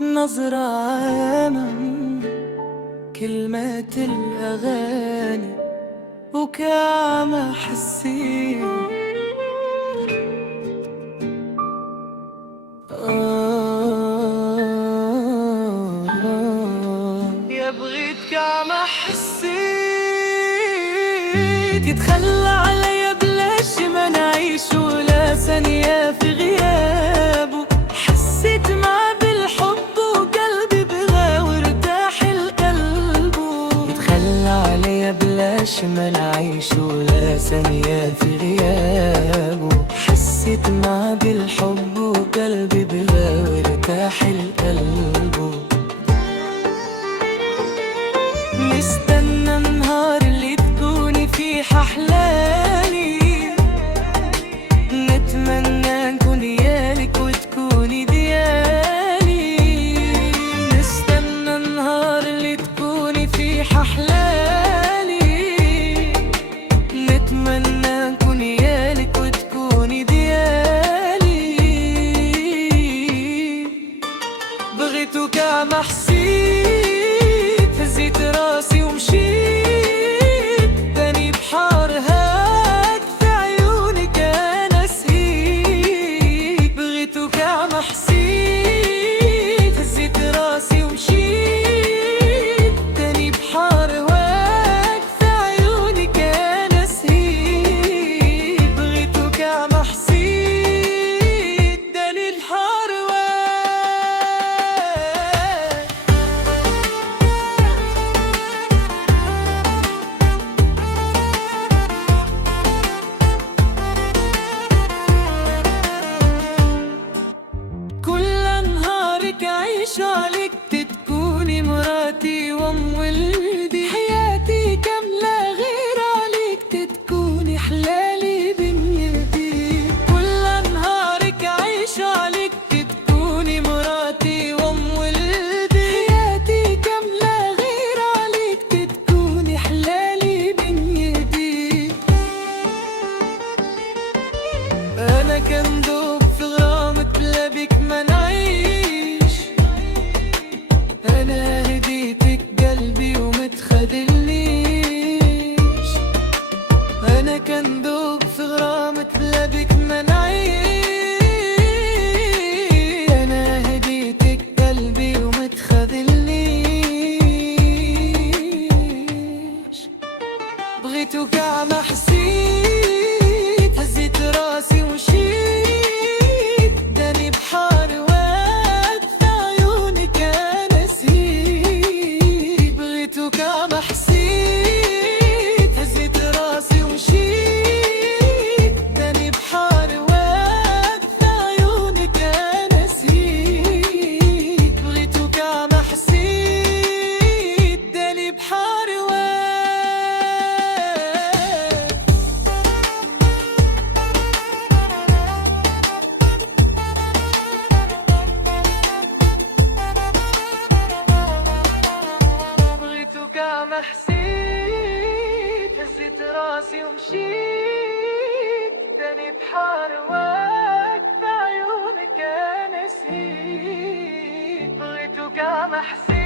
نظرة عامة، كلمات الأغاني وكعمة حسين. يا بغيت كعمة حسيت، يتخلى عليا بلاش ما نعيش ولا ثانية في غيابه. حسيت معاه بالحب وقلبي بغى وارتاح لقلبه. يتخلى عليا بلاش ما نعيش ولا ثانية في غيابه. حسيت معاه بالحب وقلبي بغى وارتاح لقلبه. نستنى النهار اللي تكوني فيه ححلالي، نتمنى نكون يالك وتكوني ديالي. نستنى النهار اللي تكوني فيه ححلالي، نتمنى نكون يالك وتكوني ديالي. بغيتو كعمة حسيت، هزيت راسي ومشيت تاني بحار هاك في عيونك انا سهيت. بغيتو كعمة حسيت، هزيت راسي ومشيت تاني بحار هاك في عيونك انا سهيت. بغيتو كعمة حسيت تاني الحار عيش عليك تكوني مراتي وام ولدي. حياتي كاملة غير عليك تكوني حلالي بنيتي. كل نهارك عيش عليك تكوني مراتي وام ولدي. حياتي كاملة غير عليك تكوني حلالي بنيتي. أنا كان دوب في غرامك بلا بيك ما نعيش. أنا هديتك قلبي ومتخذلنيش. أنا كان دوب في غرامك بلا بيك ما نعيش. أنا هديتك قلبي ومتخذلنيش. بغيتو كعمة حسيت، هزيت راسي ومشيت داني بحار واد في عيونك انا سهيت. بغيتو كعمة حسيت، هزيت راسي ومشيت داني بحار واد في عيونك انا سهيت. بغيتو كعمة حسيت داني بحار واد. كعمة حسيت، هزيت راسي ومشيت تاني بحار واقف في عيونك انا نسيت. بغيتو كعمة حسيت.